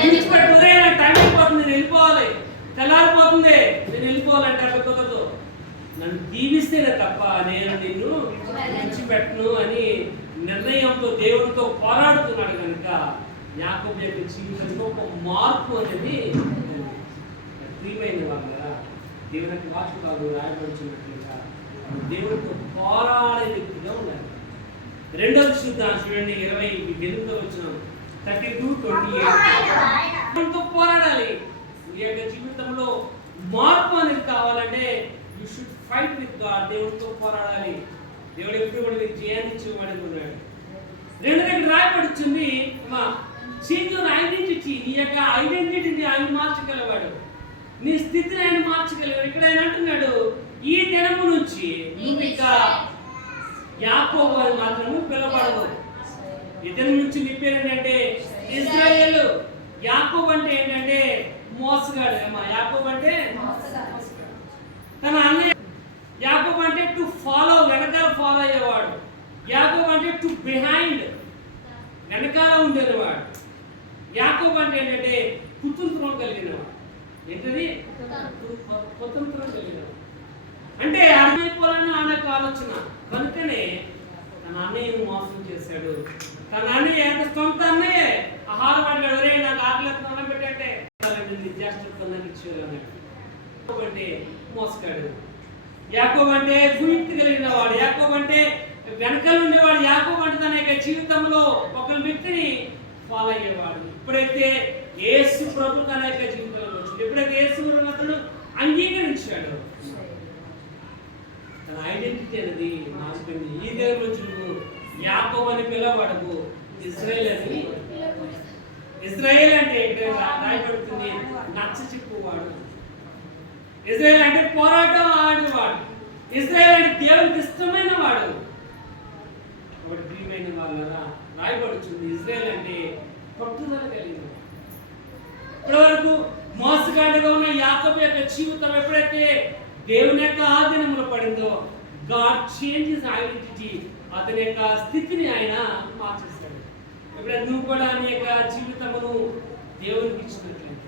విడిచిపెట్టుకునే time అయిపోతుంది, నేను వెళ్ళిపోవాలి, తెల్లారిపోతుంది, నేను వెళ్ళిపోవాలంటే అట్లా కుదరదు. నన్ను దీవిస్తేనే తప్ప నేను నిన్ను విడిచిపెట్టను అని నిర్ణయంతో దేవుడితో పోరాడుతున్నాడు కనుక యాకోబు యొక్క జీవితంలో ఒక మార్పు అనేది ప్రియమైన వాళ్ళ దేవునికి వాక్యాలు రాయబడుతున్నట్లుగా దేవుడితో పోరాడే వ్యక్తిగా ఉండాలి. రెండవ శుద్ధాన్ని చూడండి, 28వ వచనం 32:28 పోరాడాలి. ఈ యొక్క జీవితంలో మార్పు అనేది కావాలంటే you should fight with God. దేవుడితో పోరాడాలి. దేవుడు ఎప్పుడు కూడా మీకు జయాన్ని ఇచ్చేవాడు ఉన్నాడు. రెండు దగ్గర రాయబడుతుంది, చేంజ్ యువర్ ఐడెంటిటీ. నీ యొక్క ఐడెంటిటీని ఆయన మార్చగలవాడు, నీ స్థితిని ఆయన మార్చగలవాడు. ఇక్కడ ఆయన అంటున్నాడు, ఈ దినము నుంచి నువ్వు ఇక యాకోబు అని మాత్రము పిలవబడవు. ఈ దినం నుంచి నీ పేరు ఏంటంటే ఇశ్రాయేలు. యాకోబు అంటే ఏంటంటే మోసగాడు. యాకోబు అంటే తన అన్నయ్య. యాకోబు అంటే టు ఫాలో, వెనకాల ఫాలో అయ్యేవాడు. యాకోబు అంటే టు బిహైండ్, వెనకాల ఉండేవాడు. యాకోబు అంటే ఏంటంటే కుతంత్రం కలిగినవాడు. ఏంటది? కుతంత్రం కలిగినవాడు అంటే అర్థమైపోవాలని ఆయనకు ఆలోచన. కనుకనే తన అన్నయ్యను మోసం చేశాడు. తన అన్నయ్య సొంత అన్నయ్య ఆహారం పడ్డాడు. ఒరే నాకు ఆకలితో అన్నం పెట్టంటే జ్యేష్ఠత్వం ఇచ్చేవాడు. అంటే మోసగాడు. యాకోబు అంటే కుయుక్తి కలిగిన వాడు. యాకోబు అంటే వెనకాల ఉండేవాడు. యాకోబు అంటే తన యొక్క జీవితంలో ఒక వ్యక్తిని ఫాలో అయ్యేవాడు. ఎప్పుడైతే యేసు ప్రభు తన యొక్క జీవితంలో వచ్చింది, ఎప్పుడైతే యేసు అతను అంగీకరించాడు, తన ఐడెంటిటీ అనేది మార్చుకుంది. ఈ దగ్గర నుంచి నువ్వు యాకోబు అని పిలవబడకు, ఇశ్రాయేల్ అని. ఇశ్రాయేల్ అంటే రాయబడుతుంది నచ్చ చెప్పువాడు. ఇశ్రాయేల్ అంటే పోరాటం ఆడేవాడు. ఇశ్రాయేల్ అంటే దేవునికి ఇష్టమైన వాడు. ఒకటి ప్రియమైన వాళ్ళ రాయబడుతుంది, ఇశ్రాయేల్ అంటే పట్టుదల కలిగిన. ఇప్పటివరకు మోసగాడిగా ఉన్న యాకోబు యొక్క జీవితం ఎప్పుడైతే దేవుని యొక్క ఆధీనంలో పడిందో, గాడ్ చేంజ్ హిస్ ఐడెంటిటీ. అతని యొక్క స్థితిని ఆయన మార్చేస్తాడు. ఎప్పుడైతే నువ్వు కూడా నీ యొక్క జీవితమును దేవునికి ఇచ్చినట్లయితే